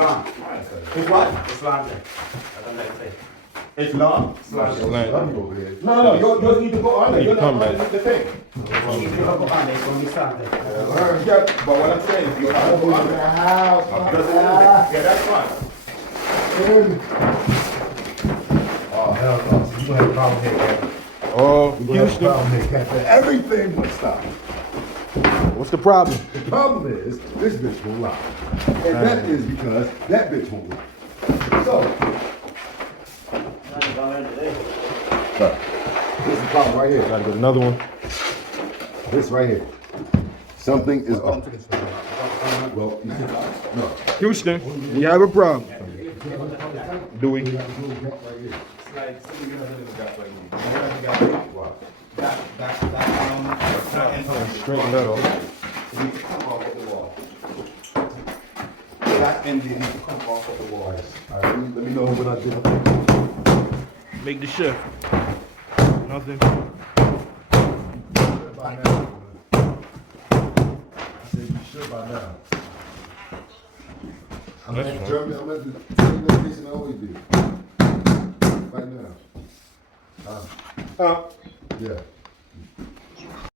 long. It's what? It's long. I don't like to say. It's long? It's long. No, yours need to go on there. You're not come back. underneath the thing. If you don't go on there, it's going to be slanted. Yeah, but what I'm saying is you're not going to go on there. Yeah, that's fine. Oh, hell no. You gonna have a problem here, Captain. Oh, You gonna have a Houston. problem here, Captain. Everything will stop. What's the problem? The problem is, this bitch won't lie. And that is because that bitch won't lie. So, look, this is the problem right here. Gotta get another one. This right here. Something is off. Well, no. Houston, we have a problem. Do we? Straighten that off. That end needs to come off of the wall. All right, let me know what I did. Make the shift. Nothing. By now. I said you should by now. I'm That's at fine. Germany. I'm at the same location I always be. Right now. Huh? Yeah.